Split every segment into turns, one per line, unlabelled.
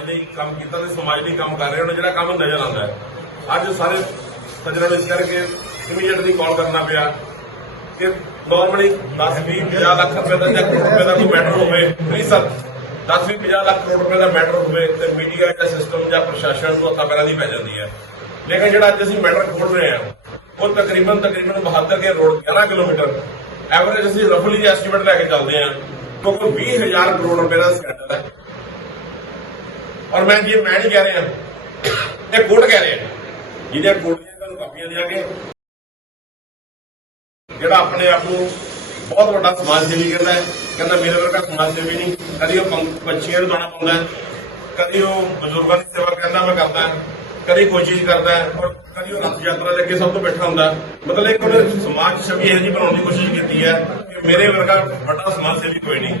ਸਮਾਜ ਲਈ ਕੰਮ ਕੀਤਾ ਤੇ ਸਮਾਜ ਲਈ ਕੰਮ ਕਰ ਰਹੇ ਉਹਨੂੰ ਜਿਹੜਾ ਕੰਮ ਨਜ਼ਰ ਆਉਂਦਾ ਹੈ। ਅੱਜ ਸਾਰੇ ਸੱਜਣਾਂ ਨੂੰ ਇਸ ਕਰਕੇ ਇਮੀਡੀਏਟਲੀ ਕਾਲ ਕਰਨਾ ਪਿਆ ਕਿ ਨਾਰਮਲੀ 10 20 50 ਲੱਖ ਰੁਪਏ ਦਾ ਜਾਂ ਕਰੋੜ ਰੁਪਏ ਦਾ ਕੋਈ ਮੈਟਰ ਹੋਵੇ ਪਲੀਜ਼ ਸਰ 10 20 50 ਲੱਖ ਕਰੋੜ ਰੁਪਏ ਦਾ ਮੈਟਰ ਹੋਵੇ ਤੇ ਮੀਡੀਆ ਦਾ ਸਿਸਟਮ ਜਾਂ ਪ੍ਰਸ਼ਾਸਨ ਨੂੰ ਹੱਥਾਂ ਪੈਰਾਂ ਦੀ ਪੈ ਜਾਂਦੀ ਹੈ। ਲੇਕਿਨ ਜਿਹੜਾ ਅੱਜ ਅਸੀਂ ਮੈਟਰ ਖੋਲ ਰਹੇ ਹਾਂ, ਉਹ ਤਕਰੀਬਨ ਤਕਰੀਬਨ 72 ਕੇ ਰੋਡ 11 ਕਿਲੋਮੀਟਰ ਐਵਰੇਜ ਅਸੀਂ ਰਫਲੀ ਐਸਟੀਮੇਟ ਲੈ ਕੇ ਚੱਲਦੇ ਹਾਂ, ਕਿਉਂਕਿ ਕੋਈ 20000 ਕਰੋੜ ਰੁਪਏ ਦਾ ਸਕੈਂਡਲ ਹੈ। ਔਰ ਮੈਂ ਜੀ, ਮੈਂ ਨਹੀਂ ਕਹਿ ਰਿਹਾ। ਇਹ ਕੋਰਟ ਕਹਿ ਰਿਹਾ। ਜਿਹਦੇ ਕੋਰਟ ਦੀਆਂ ਤੁਹਾਨੂੰ ਕਾਪੀਆਂ ਦਿਆਂਗੇ ਜਿਹੜਾ ਆਪਣੇ ਆਪ ਨੂੰ ਬਹੁਤ ਵੱਡਾ ਸਮਾਜ ਸੇਵੀ ਕਹਿੰਦਾ ਹੈ। ਕਹਿੰਦਾ, ਮੇਰੇ ਵਰਗਾ ਸਮਾਜ ਸੇਵੀ ਨਹੀਂ। ਕਦੀ ਉਹ ਪੰਛੀਆਂ ਨੂੰ ਦਾਣਾ ਪਾਉਂਦਾ ਹੈ। ਕਦੀ ਉਹ ਬਜ਼ੁਰਗਾਂ ਦੀ ਸੇਵਾ ਕਹਿੰਦਾ ਮੈਂ ਕਰਦਾ ਕਦੀ ਕੋਸ਼ਿਸ਼ ਕਰਦਾ ਹੈ। ਔਰ ਕਦੀ ਉਹ ਰੱਥ ਯਾਤਰਾ ਦੇ ਅੱਗੇ ਸਭ ਤੋਂ ਬੈਠਾ ਹੁੰਦਾ ਮਤਲਬ ਇੱਕ ਉਹਨੇ ਸਮਾਜ ਛਵੀ ਇਹੋ ਜਿਹੀ ਬਣਾਉਣ ਦੀ ਕੋਸ਼ਿਸ਼ ਕੀਤੀ ਹੈ ਕਿ ਮੇਰੇ ਵਰਗਾ ਵੱਡਾ ਸਮਾਜ ਸੇਵੀ ਕੋਈ ਨਹੀਂ।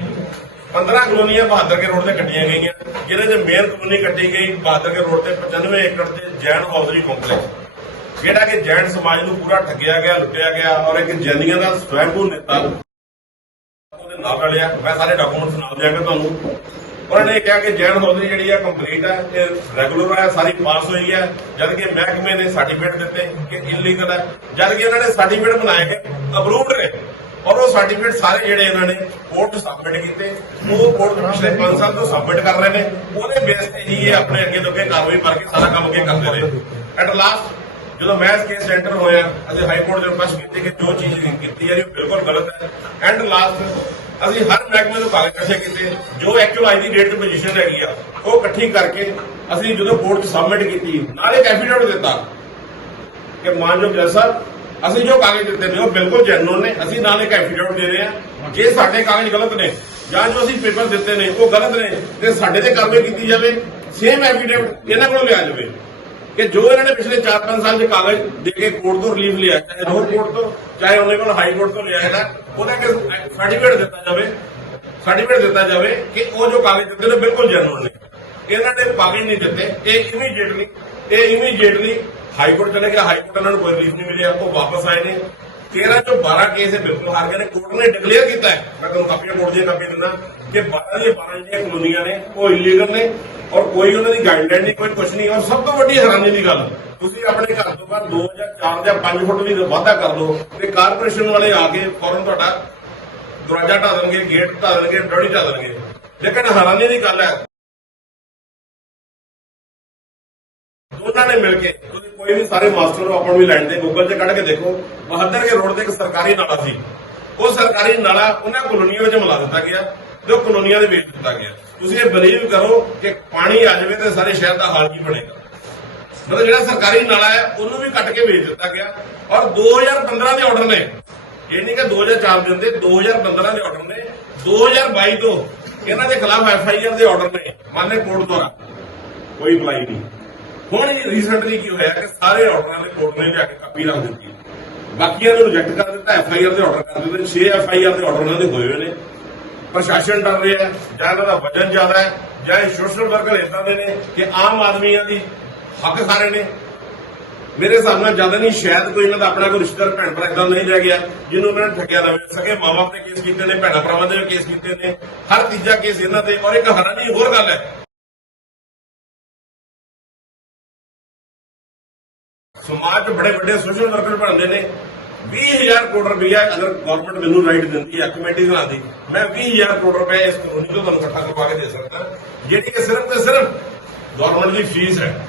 15 ਕਲੋਨੀਆਂ ਬਹਾਦਰ ਕੇ ਰੋਡ ਤੇ ਕੱਟੀਆਂ ਗਈਆਂ। ਜਿਹਦੇ ਚ ਮੇਨ ਕਲੋਨੀ ਕੱਟੀ ਗਈ, ਬਹਾਦਰ ਕੇ ਰੋਡ ਤੇ 95 ਏਕੜ ਤੇ ਜੈਨ ਹਾਊਸਰੀ ਕੰਪਲੈਕਸ। ਜਿਹੜਾ ਕਿ ਜੈਨ ਸਮਾਜ ਨੂੰ ਪੂਰਾ ਠੱਗਿਆ ਗਿਆ, ਲੁੱਟਿਆ ਗਿਆ ਔਰ ਇੱਕ ਜੈਨੀਆਂ ਦਾ ਸਵੈਂਭੂ ਨੇਤਾ ਉਹਦੇ ਨਾਲ ਰਲਿਆ। ਮੈਂ ਸਾਰੇ ਡਾਕੂਮੈਂਟ ਸੁਣਾ ਦਿਆਂਗਾ ਤੁਹਾਨੂੰ। ਉਹਨਾਂ ਨੇ ਕਿਹਾ ਕਿ ਜੈਨ ਹੌਜ਼ਰੀ ਜਿਹੜੀ ਹੈ ਕੰਪਲੀਟ ਹੈ ਇਹ ਰੈਗੂਲਰ ਹੈ ਸਾਰੀ ਪਾਸ ਹੋਈ ਹੈ ਜਦ ਕਿ ਮਹਿਕਮੇ ਨੇ ਸਰਟੀਫਿਕੇਟ ਦਿੱਤੇ ਕਿ ਇਲੀਗਲ ਹੈ ਜਦ ਕਿ ਇਹਨਾਂ ਨੇ ਸਰਟੀਫਿਕੇਟ ਬਣਾਏ ਕਿ ਅਪਰੂਵਡ ਨੇ ਔਰ ਉਹ ਸਰਟੀਫਿਕੇਟ ਸਾਰੇ ਜਿਹੜੇ ਇਹਨਾਂ ਨੇ ਕੋਰਟ ਸਬਮਿਟ ਕੀਤੇ, ਉਹ ਕੋਰਟ ਪਿਛਲੇ 5 ਸਾਲ ਤੋਂ ਸਬਮਿਟ ਕਰ ਰਹੇ ਨੇ। ਉਹਦੇ ਬੇਸ ਤੇ ਹੀ ਇਹ ਆਪਣੇ ਅੱਗੇ ਤੋਂ ਅੱਗੇ ਕਾਰਵਾਈ ਕਰਕੇ ਸਾਰਾ ਕੰਮ ਅੱਗੇ ਕਰਦੇ ਰਹੇ। ਐਟ ਲਾਸਟ ਜਦੋਂ ਮੈਂ ਕੇਸ ਸੈਂਟਰ ਹੋਇਆ, ਅਸੀਂ ਹਾਈ ਕੋਰਟ ਦੇ ਰਿਕੁਐਸਟ ਕੀਤੀ ਕਿ ਜੋ ਚੀਜ਼ ਕੀਤੀ ਹੈ, ਇਹ ਬਿਲਕੁਲ ਗਲਤ ਹੈ। ਐਂਡ ਲਾਸਟ ਅਸੀਂ ਹਰ ਮਹਿਕਮੇ ਨੂੰ ਕਾਗਜ਼ ਇਕੱਠੇ ਕੀਤੇ। ਜੋ ਐਕਚੁਅਲ ਅੱਜ ਦੀ ਡੇਟ ਤੇ ਪੋਜੀਸ਼ਨ ਹੈਗੀ ਆ, ਉਹ ਇਕੱਠੀ ਕਰਕੇ ਅਸੀਂ ਜਦੋਂ ਕੋਰਟ 'ਚ ਸਬਮਿਟ ਕੀਤੀ, ਨਾਲ ਇੱਕ ਐਫੀਡੇਵਿਟ ਦਿੱਤਾ ਕਿ ਮਾਨਯੋਗ ਜੱਜ ਸਾਹਿਬ ਅਸੀਂ ਜੋ ਕਾਗਜ਼ ਦਿੱਤੇ ਨੇ, ਉਹ ਬਿਲਕੁਲ ਜੈਨੂਨ ਨੇ। ਅਸੀਂ ਨਾਲ ਇੱਕ ਐਫੀਡੇਵਿਟ ਦੇ ਰਹੇ ਹਾਂ ਜੇ ਸਾਡੇ ਕਾਗਜ਼ ਗਲਤ ਨੇ ਜਾਂ ਜੋ ਅਸੀਂ ਪੇਪਰ ਦਿੱਤੇ ਨੇ, ਉਹ ਗਲਤ ਨੇ ਤੇ ਸਾਡੇ ਤੇ ਕਾਰਵਾਈ ਕੀਤੀ ਜਾਵੇ। ਸੇਮ ਐਫੀਡੇਵਿਟ ਇਹਨਾਂ ਕੋਲੋਂ ਲਿਆ ਜਾਵੇ ਕਿ ਜੋ ਇਹਨਾਂ ਨੇ ਪਿਛਲੇ 4-5 ਸਾਲ ਦੇ ਕਾਗਜ਼ ਦੇ ਕੇ ਕੋਰਟ ਤੋਂ ਰਿਲੀਫ ਲਿਆ, ਚਾਹੇ ਲੋਅਰ ਕੋਰਟ ਤੋਂ, ਚਾਹੇ ਉਹਨੇ ਕੋਲ ਹਾਈ ਕੋਰਟ ਤੋਂ ਲਿਆ ਹੈਗਾ ਉਹਦਾ ਕਿ ਸਰਟੀਫਿਕੇਟ ਦਿੱਤਾ ਜਾਵੇ। ਸਰਟੀਫਿਕੇਟ ਦਿੱਤਾ ਜਾਵੇ ਕਿ ਉਹ ਜੋ ਕਾਗਜ਼ ਦਿੱਤੇ ਨੇ ਬਿਲਕੁਲ ਜੈਨੂਨ ਨੇ। ਇਹਨਾਂ ਨੇ ਕਾਗਜ਼ ਨਹੀਂ ਦਿੱਤੇ, ਇਹ ਇਮੀਡੀਏਟਲੀ ਇਹ ਇਮੀਡੀਏਟਲੀ ਹਾਈ ਕੋਰਟ ਚਲੇ ਗਿਆ ਹਾਈ ਕੋਰਟ ਇਹਨਾਂ ਨੂੰ ਕੋਈ ਰਿਲੀਫ ਨਹੀਂ ਮਿਲਿਆ ਉਹ ਵਾਪਸ ਆਏ ਨੇ। 13 ਚੋਂ 12 ਕੇਸ ਬਿਲਕੁਲ ਹਾਰ ਗਏ ਨੇ। ਕੋਰਟ ਨੇ ਡਿਕਲੇਅਰ ਕੀਤਾ ਹੈ, ਮੈਂ ਤੁਹਾਨੂੰ ਕਾਪੀਆਂ ਕੋਰਟ ਦੀਆਂ ਕਾਪੀਆਂ ਦਿੰਦਾ, ਕਿ 12 ਦੀਆਂ 12 ਜਿਹੜੀਆਂ ਕਲੋਨੀਆਂ ਨੇ, ਉਹ ਇਲੀਗਲ ਨੇ ਔਰ ਕੋਈ ਉਹਨਾਂ ਦੀ ਗਾਈਡਲਾਈਨ ਨਹੀਂ, ਕੋਈ ਕੁਝ ਨਹੀਂ। ਔਰ ਸਭ ਤੋਂ ਵੱਡੀ ਹੈਰਾਨੀ ਦੀ ਗੱਲ, ਤੁਸੀਂ ਆਪਣੇ ਘਰ ਤੋਂ ਬਾਹਰ 2 ਜਾਂ 4 ਜਾਂ 5 ਫੁੱਟ ਵੀ ਵਾਧਾ ਕਰ ਲਓ ਤੇ ਕਾਰਪੋਰੇਸ਼ਨ ਵਾਲੇ ਆ ਕੇ ਫੌਰਨ ਤੁਹਾਡਾ ਦਰਵਾਜ਼ਾ ਢਾ ਦੇਣਗੇ ਗੇਟ ਢਾ ਦੇਣਗੇ ਡੋੜੀ ਢਾ ਦੇਣਗੇ। ਲੇਕਿਨ ਹੈਰਾਨੀ ਦੀ ਗੱਲ ਹੈ ਦੋਨਾਂ ਨੇ ਮਿਲ ਕੇ ਤੁਸੀਂ ਕੋਈ ਵੀ ਸਾਰੇ ਮਾਸਟਰ ਨੂੰ ਆਪਾਂ ਨੂੰ ਵੀ ਲਾਈਨ ਗੂਗਲ ਤੇ ਕੱਢ ਕੇ ਦੇਖੋ, ਬਹਾਦਰ ਕੇ ਰੋਡ ਤੇ ਇੱਕ ਸਰਕਾਰੀ ਨਾਲਾ ਸੀ। ਉਹ ਸਰਕਾਰੀ ਨਾਲਾ ਉਹਨਾਂ ਕਲੋਨੀਆਂ ਵਿੱਚ ਮਿਲਾ ਦਿੱਤਾ ਗਿਆ ਤੇ ਉਹ ਕਲੋਨੀਆਂ ਦੇ ਵੇਚ ਦਿੱਤਾ ਗਿਆ। ਤੁਸੀਂ ਇਹ ਬਲੀਵ ਕਰੋ ਕਿ ਪਾਣੀ ਆ ਜਾਵੇ ਤੇ ਸਾਰੇ ਸ਼ਹਿਰ ਦਾ ਹਾਲ ਕੀ ਬਣੇਗਾ। ਮਤਲਬ ਜਿਹੜਾ ਸਰਕਾਰੀ ਨਾਲਾ ਹੈ, ਉਹਨੂੰ ਵੀ ਕੱਟ ਕੇ ਵੇਚ ਦਿੱਤਾ ਗਿਆ ਔਰ 2015 ਦੇ ਆਰਡਰ ਨੇ। ਇਹ ਨਹੀਂ ਕਿ 2004 ਦੇ ਹੁੰਦੇ 2015 ਦੇ ਆਰਡਰ ਨੇ। 2022 ਤੋਂ ਇਹਨਾਂ ਦੇ ਖਿਲਾਫ ਐਫ ਦੇ ਆਰਡਰ ਨੇ ਮਾਨੇ ਕੋਰਟ ਦੁਆਰਾ। ਕੋਈ ਅਪਲਾਈ ਨਹੀਂ। ਹੁਣ ਇਹ ਰੀਸੈਂਟਲੀ ਕੀ ਹੋਇਆ ਕਿ ਸਾਰੇ ਆਰਡਰਾਂ ਦੇ ਕੋਰਟ ਨੇ ਜਾ ਕੇ ਕਾਪੀ ਰੱਖ ਦਿੱਤੀ। ਬਾਕੀਆਂ ਨੂੰ ਰਿਜੈਕਟ ਕਰ ਦਿੱਤਾ ਐਫ ਆਈ ਆਰ ਦੇ ਆਰਡਰ ਕਰ ਦਿੱਤੇ 6 ਐਫ ਆਈ ਆਰ ਦੇ ਆਰਡਰ ਉਹਨਾਂ ਦੇ ਹੋਏ ਹੋਏ ਨੇ। ਪ੍ਰਸ਼ਾਸਨ ਡਰ ਰਿਹਾ ਹੈ, ਜਾਂ ਇਹਨਾਂ ਦਾ ਵਜਨ ਜ਼ਿਆਦਾ ਹੈ, ਜਾਂ ਇਹ ਸੋਸ਼ਲ ਵਰਕਰ ਇਦਾਂ ਦੇ ਨੇ ਕਿ ਆਮ ਆਦਮੀਆਂ ਦੀ ਹੱਕ ਸਾਰੇ ਨੇ। ਮੇਰੇ ਹਿਸਾਬ ਨਾਲ ਜ਼ਿਆਦਾ ਨਹੀਂ, ਸ਼ਾਇਦ ਕੋਈ ਇਹਨਾਂ ਦਾ ਆਪਣਾ ਕੋਈ ਰਿਸ਼ਤੇਦਾਰ, ਭੈਣ ਭਰਾ ਇਦਾਂ ਨਹੀਂ ਰਹਿ ਗਿਆ, ਜਿਹਨੂੰ ਉਹਨਾਂ ਨੇ ਠੱਗਿਆ ਰਵੇ ਸਕੇ ਮਾਵਾ ਤੇ ਕੇਸ ਕੀਤੇ ਨੇ ਭੈਣਾਂ ਭਰਾਵਾਂ ਦੇ ਵੀ ਕੇਸ ਕੀਤੇ ਨੇ। ਹਰ ਤੀਜਾ ਕੇਸ ਇਹਨਾਂ ਤੇ, ਔਰ ਇੱਕ ਹੈਰਾਨੀ ਹੋਰ ਗੱਲ ਹੈ ਸਮਾਜ 'ਚ ਬੜੇ ਵੱਡੇ ਸੋਸ਼ਲ ਵਰਕਰ ਬਣਦੇ ਨੇ। 20000 ਕਰੋੜ ਰੁਪਇਆ ਅਗਰ ਗਵਰਨਮੈਂਟ ਮੈਨੂੰ ਰਾਈਟ ਦਿੰਦੀ ਹੈ ਕਮੇਟੀ ਬਣਾਉਂਦੀ ਦੀ ਮੈਂ 20000 ਕਰੋੜ ਰੁਪਏ ਇਸ ਕਾਨੂੰਨ ਤੋਂ ਤੁਹਾਨੂੰ ਇਕੱਠਾ ਕਰਵਾ ਕੇ ਦੇ ਸਕਦਾ, ਜਿਹੜੀ ਕਿ ਸਿਰਫ ਤੇ ਸਿਰਫ ਗਵਰਨਮੈਂਟ ਦੀ ਫੀਸ ਹੈ।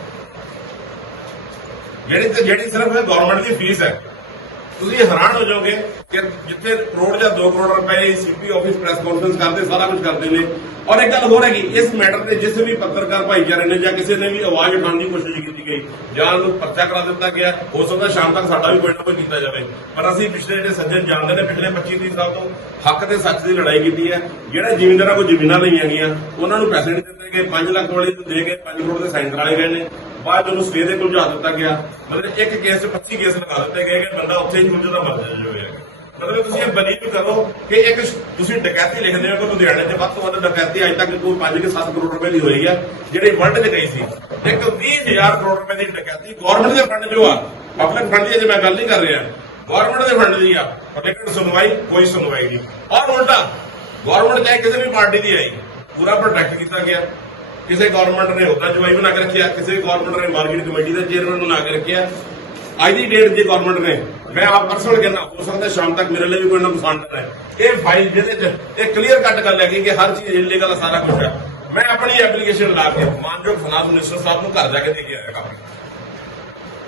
ਜਿਹੜੀ ਤੇ ਜਿਹੜੀ ਸਿਰਫ ਗਵਰਨਮੈਂਟ ਦੀ ਫੀਸ ਹੈ। ਤੁਸੀਂ ਹੈਰਾਨ ਹੋ ਜਾਓਗੇ ਕਿ ਜਿੱਥੇ ਕਰੋੜ ਜਾਂ 2 ਕਰੋੜ ਰੁਪਏ ਸੀਪੀ ਆਫਿਸ ਪ੍ਰੈਸ ਕਾਨਫਰੰਸ ਕਰਦੇ, ਸਾਰਾ ਕੁਝ ਕਰਦੇ ਨੇ। ਔਰ ਇੱਕ ਗੱਲ ਹੋਰ ਹੈਗੀ, ਇਸ ਮੈਟਰ ਤੇ ਜਿਸ ਵੀ ਪੱਤਰਕਾਰ ਭਾਈਚਾਰੇ ਨੇ ਜਾਂ ਕਿਸੇ ਨੇ ਵੀ ਆਵਾਜ਼ ਉਠਾਉਣ ਦੀ ਕੋਸ਼ਿਸ਼ ਕੀਤੀ ਗਈ, ਜਾਂ ਉਹਨੂੰ ਪਰਚਾ ਕਰਾ ਦਿੱਤਾ ਗਿਆ, ਹੋ ਸਕਦਾ ਸ਼ਾਮ ਤੱਕ ਸਾਡਾ ਵੀ ਕੋਈ ਨਾ ਕੋਈ ਕੀਤਾ ਜਾਵੇ। ਪਰ ਅਸੀਂ ਪਿਛਲੇ ਜਿਹੜੇ ਸੱਜਣ ਜਾਣਦੇ ਨੇ, ਪਿਛਲੇ 25 30 ਸਾਲ ਤੋਂ ਹੱਕ ਤੇ ਸੱਚ ਦੀ ਲੜਾਈ ਕੀਤੀ ਹੈ। ਜਿਹੜੇ ਜ਼ਿਮੀਂਦਾਰਾਂ ਕੋਲ ਜ਼ਮੀਨਾਂ ਲਈਆਂ ਗਈਆਂ, ਉਹਨਾਂ ਨੂੰ ਪੈਸੇ ਨਹੀਂ ਦਿੱਤੇ ਗਏ 5 ਲੱਖ ਵਾਲੇ ਨੂੰ ਦੇ ਕੇ 5 ਕਰੋੜ ਦੇ ਸਾਈਨ ਕਰਾਏ ਗਏ ਨੇ। ਬਾਅਦ ਉਹਨੂੰ ਸਟੇ ਦੇ ਕੁਲਝਾ ਦਿੱਤਾ ਗਿਆ। ਮਤਲਬ ਇੱਕ ਕੇਸ 'ਚ 25 ਕੇਸ ਲਗਾ ਦਿੱਤੇ ਗਏ ਕਿ ਬੰਦਾ ਉੱਥੇ ਹੀ ਉਲਝਦਾ ਮਰ ਜਾਏ ਹੋਇਆ ਮਤਲਬ ਤੁਸੀਂ ਇਹ ਬਲੀਵ ਕਰੋ ਕਿ ਇੱਕ ਤੁਸੀਂ ਡਕੈਤੀ ਲਿਖਦੇ ਹੋ ਕਿ ਲੁਧਿਆਣੇ 'ਚ ਵੱਧ ਤੋਂ ਵੱਧ ਡਕੈਤੀ ਅਜੇ ਤੱਕ ਕੋਈ 5 ਕੇ 7 ਕਰੋੜ ਰੁਪਏ ਦੀ ਹੋਈ ਹੈ ਜਿਹੜੀ ਵਰਲਡ 'ਚ ਗਈ ਸੀ। ਇੱਕ 20000 ਕਰੋੜ ਰੁਪਏ ਦੀ ਡਕੈਤੀ ਗਵਰਨਮੈਂਟ ਦੇ ਫੰਡ ਜੋ ਆ ਪਬਲਿਕ ਫੰਡ ਦੀ ਜੇ ਮੈਂ ਗੱਲ ਨਹੀਂ ਕਰ ਰਿਹਾ। ਗਵਰਨਮੈਂਟ ਦੇ ਫੰਡ ਦੀ ਆ ਲੇਕਿਨ ਸੁਣਵਾਈ, ਕੋਈ ਸੁਣਵਾਈ ਨਹੀਂ। ਔਰ ਉਲਟਾ ਗਵਰਨਮੈਂਟ ਚਾਹੇ ਕਿਸੇ ਵੀ ਪਾਰਟੀ ਦੀ ਆਈ, ਪੂਰਾ ਪ੍ਰੋਟੈਕਟ ਕੀਤਾ ਗਿਆ। ਕਿਸੇ ਗਵਰਨਮੈਂਟ ਨੇ ਉਹਦਾ ਜਵਾਈ ਬਣਾ ਕੇ ਰੱਖਿਆ, ਕਿਸੇ ਗਵਰਨਮੈਂਟ ਨੇ ਮਾਰਕੀਟ ਕਮੇਟੀ ਦਾ ਚੇਅਰਮੈਨ ਬਣਾ ਕੇ ਰੱਖਿਆ। ਅੱਜ ਦੀ ਡੇਟ ਦੀ ਗਵਰਨਮੈਂਟ ਨੇ, ਮੈਂ ਆਪ ਪਰਸਨਲ ਕਹਿੰਦਾ, ਹੋ ਸਕਦਾ ਸ਼ਾਮ ਤੱਕ ਮੇਰੇ ਲਈ ਵੀ ਕੋਈ ਨਾ ਕੋਈ ਹੈ ਇਹ ਫਾਈਲ ਜਿਹਦੇ ਚ, ਇਹ ਕਲੀਅਰ ਕੱਟ ਗੱਲ ਹੈਗੀ ਕਿ ਹਰ ਚੀਜ਼ ਇਲੀਗਲ ਸਾਰਾ ਕੁਝ ਹੈ ਮੈਂ ਆਪਣੀ ਐਪਲੀਕੇਸ਼ਨ ਲਾ ਕੇ, ਮਾਨਯੋਗ ਫਾਈਨਾਂਸ ਮਿਨਿਸਟਰ ਸਾਹਿਬ ਨੂੰ ਘਰ ਜਾ ਕੇ ਦੇ ਕੇ ਆਇਆ ਕੰਮ।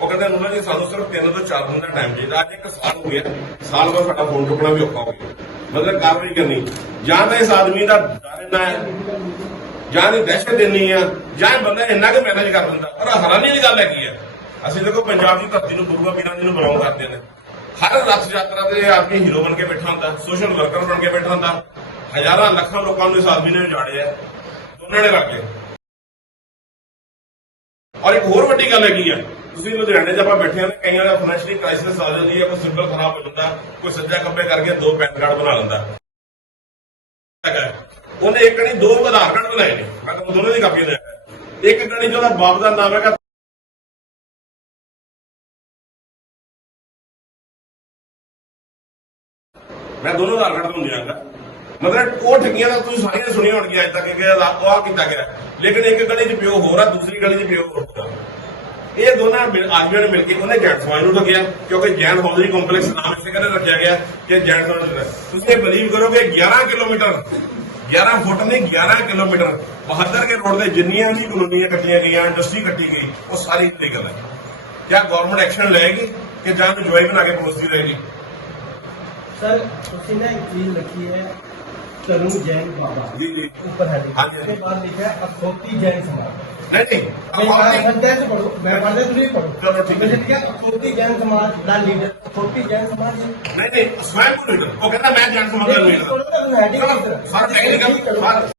ਉਹ ਕਹਿੰਦੇ ਉਹਨਾਂ ਜੀ, ਸਾਨੂੰ ਸਿਰਫ 3 ਤੋਂ 4 ਦਿਨ ਦਾ ਟਾਈਮ ਚਾਹੀਦਾ। ਅੱਜ ਇੱਕ ਸਾਲ ਹੋ ਗਿਆ। ਸਾਲ ਬਾਅਦ ਸਾਡਾ ਫੋਨ ਚੁੱਕਣਾ ਵੀ ਔਖਾ ਹੋ ਗਿਆ। ਮਤਲਬ ਕਾਰਵਾਈ ਕਰਨੀ। ਜਾਂ ਤਾਂ ਇਸ ਆਦਮੀ ਦਾ ਡਰ ਇੰਨਾ ਹੈ ਜਾਂ ਦੀ ਦਹਿਸ਼ਤ ਇੰਨੀ ਆ, ਜਾਂ ਬੰਦਾ ਇੰਨਾ ਕਿ ਮੈਨੇਜ ਕਰ ਦਿੰਦਾ, ਪਰ ਹੈਰਾਨੀ ਦੀ ਗੱਲ ਹੈਗੀ ਆ। ਅਸੀਂ ਦੇਖੋ ਪੰਜਾਬ ਦੀ ਧਰਤੀ ਨੂੰ ਗੁਰੂਆਂ ਪੀਰਾਂ ਜੀ ਨੂੰ ਬਿਲੋਂਗ ਕਰਦੇ ਨੇ। ਹਰ ਰਥ ਯਾਤਰਾ ਤੇ ਆ ਹੀਰੋ ਬਣ ਕੇ ਬੈਠਾ ਹੁੰਦਾ ਸੋਸ਼ਲ ਵਰਕਰ ਬਣ ਕੇ ਬੈਠਾ ਹੁੰਦਾ, ਹਜ਼ਾਰਾਂ ਲੱਖਾਂ ਲੋਕਾਂ ਨੂੰ ਇਸ ਆਦਮੀ ਨੇ ਉਜਾੜਿਆ ਦੋਨਾਂ ਨੇ ਰੱਖ ਕੇ ਔਰ ਇੱਕ ਹੋਰ ਵੱਡੀ ਗੱਲ ਹੈਗੀ ਆ, ਤੁਸੀਂ ਲੁਧਿਆਣੇ 'ਚ ਆਪਾਂ ਬੈਠੇ ਹਾਂ, ਕਈਆਂ ਦਾ ਫਾਈਨੈਂਸ਼ੀਅਲੀ ਕ੍ਰਾਈਸਿਸ ਆ ਜਾਂਦੀ ਹੈ, ਕੋਈ ਸਿੰਬਲ ਖਰਾਬ ਹੋ ਜਾਂਦਾ, ਕੋਈ ਸੱਜਾ ਖੱਬੇ ਕਰਕੇ ਦੋ ਪੈਨ ਕਾਰਡ ਬਣਾ ਲੈਂਦਾ। ਉਹਨੇ ਇੱਕ ਨਹੀਂ ਦੋ ਆਧਾਰ ਕਾਰਡ ਬਣਾਏ ਨੇ। ਮੈਂ ਤੁਹਾਨੂੰ ਦੋਨੋਂ ਦੀ ਕਾਪੀ ਦੇ ਇੱਕ ਗਣੀ ਚ ਉਹਦਾ ਬਾਪ ਦਾ ਨਾਮ ਹੈਗਾ ਮੈਂ ਦੋਨੋਂ ਆਧਾਰ ਕਾਰਡ ਤੁਹਾਨੂੰ ਦਿਆਂਗਾ ਮਤਲਬ ਉਹ ਠੱਗੀਆਂ ਤਾਂ ਤੁਸੀਂ ਸਾਰੀਆਂ ਸੁਣੀਆਂ ਹੋਣਗੀਆਂ ਅੱਜ ਤੱਕ ਕਿ ਆਹ ਕੀਤਾ ਗਿਆ। ਲੇਕਿਨ ਇੱਕ ਗਲੀ 'ਚ ਪਿਓ ਹੋਰ ਆ, ਦੂਸਰੀ ਗਲੀ 'ਚ ਪਿਓ ਹੋਰ ਆ। ਇਹ ਦੋਨਾਂ ਮਿਲ- ਆਦਮੀਆਂ ਨੇ ਮਿਲ ਕੇ ਉਹਨੇ ਜੈਨ ਸਮਾਜ ਨੂੰ ਠੱਗਿਆ, ਕਿਉਂਕਿ ਜੈਨ ਹੌਜ਼ਰੀ ਕੰਪਲੈਕਸ ਨਾਮ ਇਸੇ ਕਰਕੇ ਰੱਖਿਆ ਗਿਆ ਕਿ ਜੈਂਟ ਸਮਾਜ ਤੁਸੀਂ ਇਹ ਬਲੀਵ ਕਰੋਗੇ 11 ਕਿਲੋਮੀਟਰ 11 ਫੁੱਟ ਨੇ 11 ਕਿਲੋਮੀਟਰ 72 ਕੇ ਰੋਡ ਦੇ ਜਿੰਨੀਆਂ ਵੀ ਕਲੋਨੀਆਂ ਕੱਟੀਆਂ ਗਈਆਂ ਇੰਡਸਟਰੀ ਕੱਟੀ ਗਈ ਉਹ ਸਾਰੀ ਇਲੀਗਲ ਹੈ। ਕਿਆ ਗਵਰਨਮੈਂਟ ਐਕਸ਼ਨ ਲਏਗੀ ਕਿ ਜਾਂ ਜੁਆਈ ਬਣਾ ਕੇ ਪਹੁੰਚਦੀ ਰਹੇਗੀ।
ਸਰ ਤੁਸੀਂ ਨਾ ਇੱਕ ਚੀਜ਼ ਲਿਖੀ ਹੈ ਤਰੁ ਜੈਨ ਬਾਬਾ।
ਜੀ ਜੀ।
ਉੱਪਰ ਹੈ। ਜੀ
ਇਸ
ਬਾਅਦ ਲਿਖਿਆ ਅਖੋਤੀ ਜੈਨ ਸਮਾਜ। जैन समाज
ਨਹੀਂ नहीं
मैं बात
आप-
हत्या से पढ़ो मैं पढ़ते तुम पढ़ो
चलो, ठीक है।
मुझे लिखा अखोती जैन समाज दा लीडर अखोती जैन समाज
नहीं नहीं स्वयं को लीडर वो कहता मैं जैन समाज का लीडर
हेडिंग
सर टेक्निकल